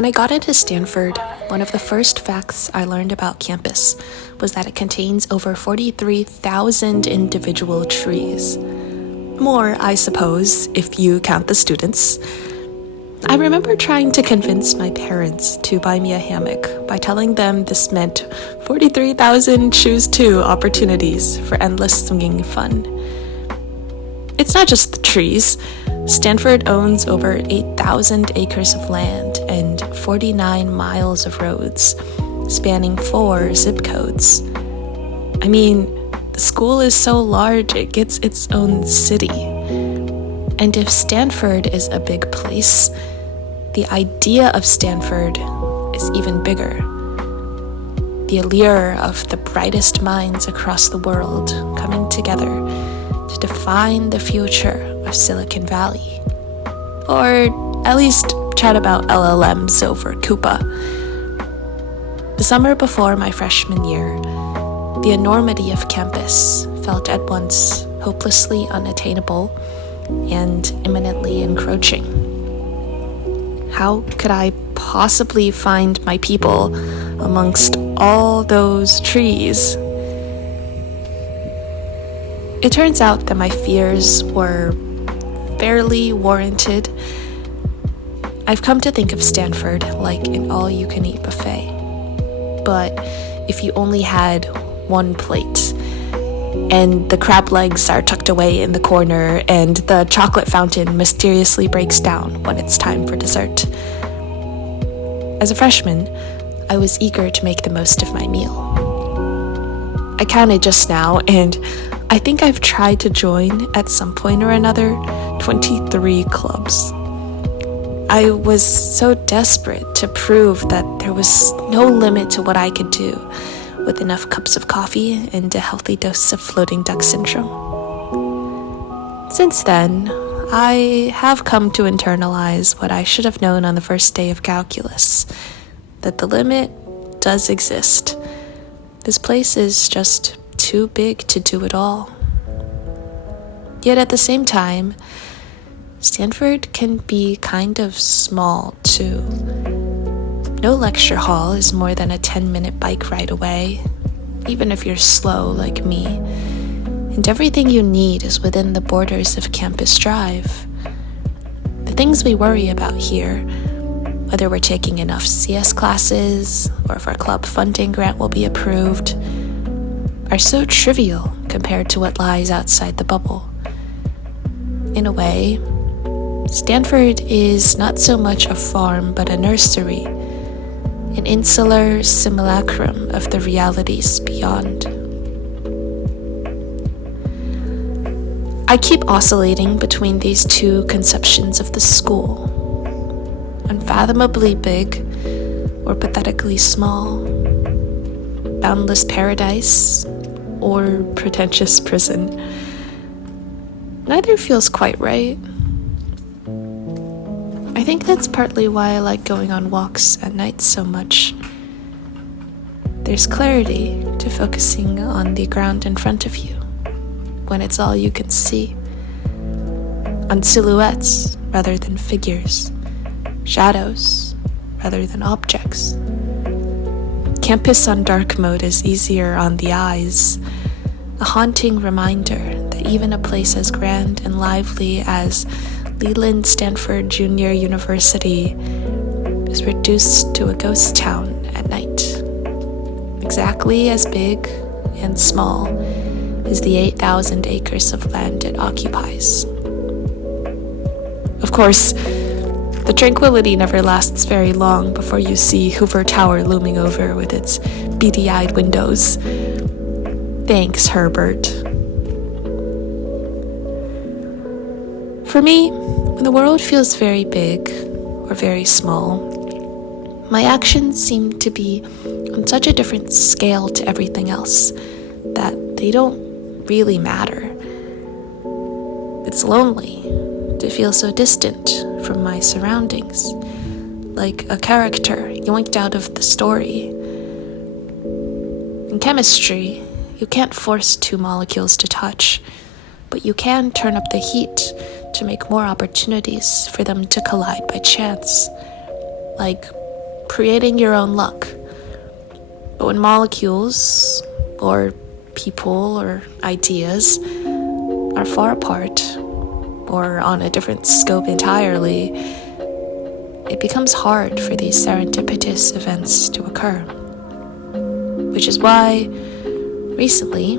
When I got into Stanford, one of the first facts I learned about campus was that it contains over 43,000 individual trees. More, I suppose, if you count the students. I remember trying to convince my parents to buy me a hammock by telling them this meant 43,000 choose two opportunities for endless swinging fun. It's not just the trees. Stanford owns over 8,000 acres of land and 49 miles of roads, spanning 4 zip codes. I mean, the school is so large it gets its own city. And if Stanford is a big place, the idea of Stanford is even bigger. The allure of the brightest minds across the world coming together to define the future of Silicon Valley. Or at least chat about LLMs over Coupa. The summer before my freshman year, the enormity of campus felt at once hopelessly unattainable and imminently encroaching. How could I possibly find my people amongst all those trees? It turns out that my fears were fairly warranted. I've come to think of Stanford like an all-you-can-eat buffet. But if you only had one plate, and the crab legs are tucked away in the corner, and the chocolate fountain mysteriously breaks down when it's time for dessert. As a freshman, I was eager to make the most of my meal. I counted just now, and I think I've tried to join, at some point or another, 23 clubs. I was so desperate to prove that there was no limit to what I could do with enough cups of coffee and a healthy dose of floating duck syndrome. Since then, I have come to internalize what I should have known on the first day of calculus, that the limit does exist. This place is just too big to do it all. Yet at the same time, Stanford can be kind of small too. No lecture hall is more than a 10-minute bike ride away, even if you're slow like me. And everything you need is within the borders of Campus Drive. The things we worry about here, whether we're taking enough CS classes or if our club funding grant will be approved, are so trivial compared to what lies outside the bubble. In a way, Stanford is not so much a farm but a nursery, an insular simulacrum of the realities beyond. I keep oscillating between these two conceptions of the school: unfathomably big or pathetically small, boundless paradise or pretentious prison. Neither feels quite right. I think that's partly why I like going on walks at night so much. There's clarity to focusing on the ground in front of you, when it's all you can see. On silhouettes rather than figures, shadows rather than objects. Campus on dark mode is easier on the eyes, a haunting reminder that even a place as grand and lively as Leland Stanford Junior University is reduced to a ghost town at night, exactly as big and small as the 8,000 acres of land it occupies. Of course, the tranquility never lasts very long before you see Hoover Tower looming over with its beady-eyed windows. Thanks, Herbert. For me, when the world feels very big or very small, my actions seem to be on such a different scale to everything else that they don't really matter. It's lonely to feel so distant from my surroundings, like a character yoinked out of the story. In chemistry, you can't force two molecules to touch, but you can turn up the heat to make more opportunities for them to collide by chance, like creating your own luck. But when molecules, or people, or ideas are far apart, or on a different scope entirely, it becomes hard for these serendipitous events to occur. Which is why, recently,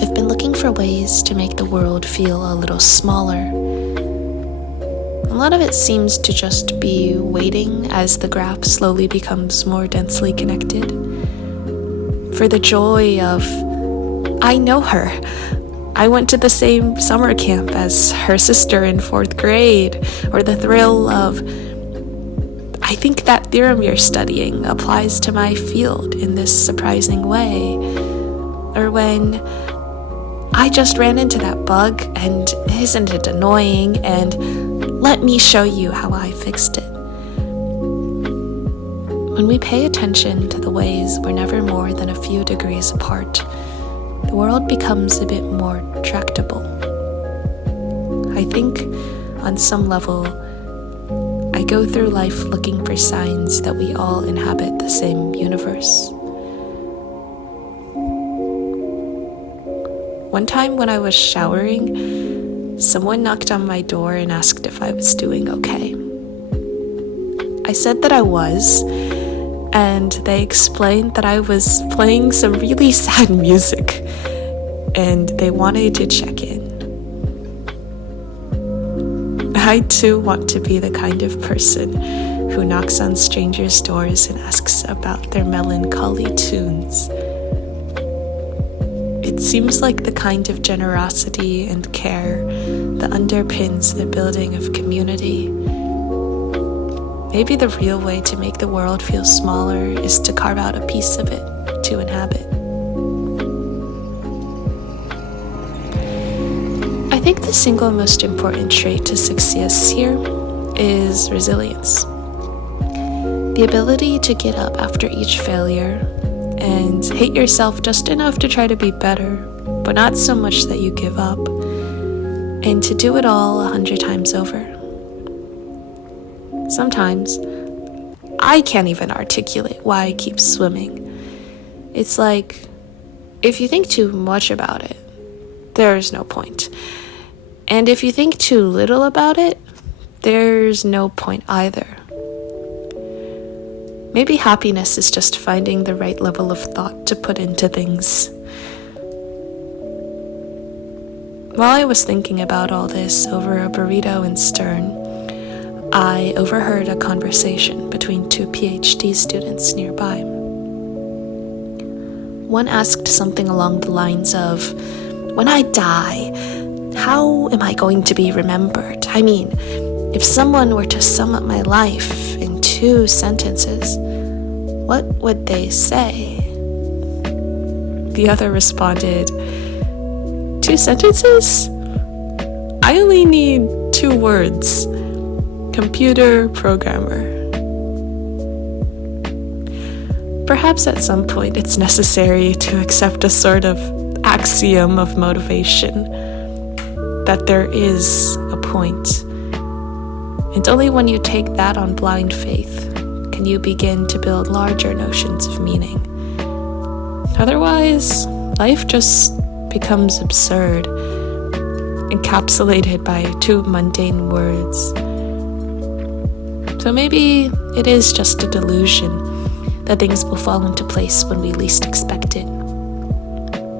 I've been looking for ways to make the world feel a little smaller. A lot of it seems to just be waiting as the graph slowly becomes more densely connected. For the joy of, I know her. I went to the same summer camp as her sister in 4th grade. Or the thrill of, I think that theorem you're studying applies to my field in this surprising way. Or when I just ran into that bug, and isn't it annoying, and let me show you how I fixed it. When we pay attention to the ways we're never more than a few degrees apart, the world becomes a bit more tractable. I think, on some level, I go through life looking for signs that we all inhabit the same universe. One time when I was showering, someone knocked on my door and asked if I was doing okay. I said that I was, and they explained that I was playing some really sad music, and they wanted to check in. I too want to be the kind of person who knocks on strangers' doors and asks about their melancholy tunes. It seems like the kind of generosity and care that underpins the building of community. Maybe the real way to make the world feel smaller is to carve out a piece of it to inhabit. I think the single most important trait to success here is resilience. The ability to get up after each failure and hate yourself just enough to try to be better, but not so much that you give up, and to do it all 100 times over. Sometimes, I can't even articulate why I keep swimming. It's like, if you think too much about it, there's no point. And if you think too little about it, there's no point either. Maybe happiness is just finding the right level of thought to put into things. While I was thinking about all this over a burrito in Stern, I overheard a conversation between 2 PhD students nearby. One asked something along the lines of, when I die, how am I going to be remembered? I mean, if someone were to sum up my life in 2 sentences, what would they say? The other responded, 2 sentences? I only need 2 words. Computer programmer. Perhaps at some point it's necessary to accept a sort of axiom of motivation, that there is a point. And only when you take that on blind faith can you begin to build larger notions of meaning. Otherwise, life just becomes absurd, encapsulated by 2 mundane words. So maybe it is just a delusion that things will fall into place when we least expect it.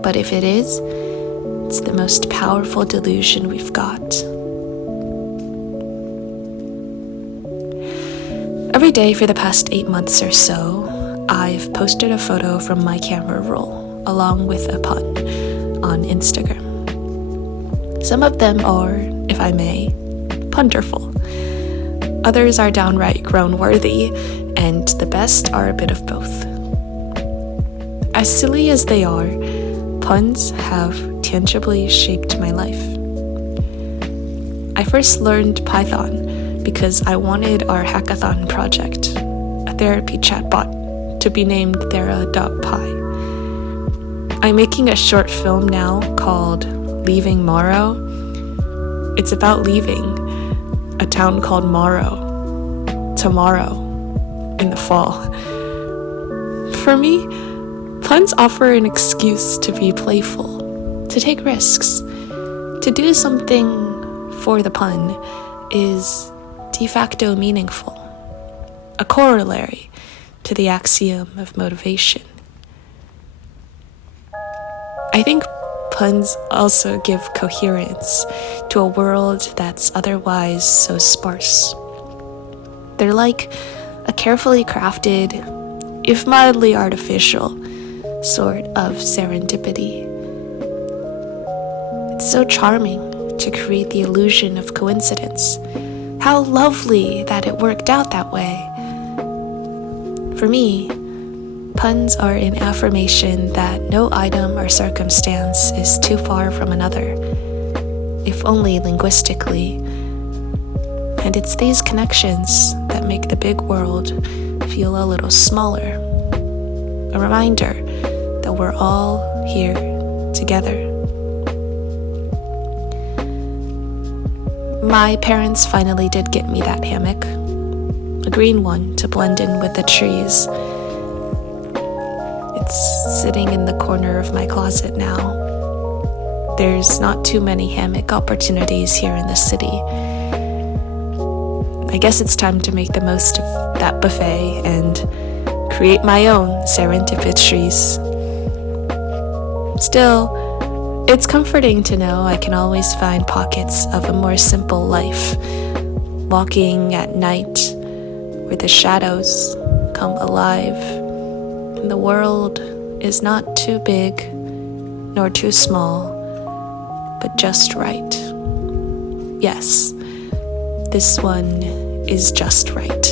But if it is, it's the most powerful delusion we've got. Every day for the past 8 months or so, I've posted a photo from my camera roll, along with a pun, on Instagram. Some of them are, if I may, punderful. Others are downright groan-worthy, and the best are a bit of both. As silly as they are, puns have tangibly shaped my life. I first learned Python because I wanted our hackathon project, a therapy chatbot, to be named Thera.py. I'm making a short film now called Leaving Morrow. It's about leaving a town called Morrow tomorrow. in the fall. For me, puns offer an excuse to be playful, to take risks. To do something for the pun is de facto meaningful, a corollary to the axiom of motivation. I think puns also give coherence to a world that's otherwise so sparse. They're like a carefully crafted, if mildly artificial, sort of serendipity. It's so charming to create the illusion of coincidence. How lovely that it worked out that way. For me, puns are an affirmation that no item or circumstance is too far from another, if only linguistically. And it's these connections that make the big world feel a little smaller. A reminder that we're all here together. My parents finally did get me that hammock, a green one to blend in with the trees. It's sitting in the corner of my closet now. There's not too many hammock opportunities here in the city. I guess it's time to make the most of that buffet and create my own serendipitrees. Still, it's comforting to know I can always find pockets of a more simple life, walking at night where the shadows come alive and the world is not too big nor too small, but just right. Yes, this one is just right.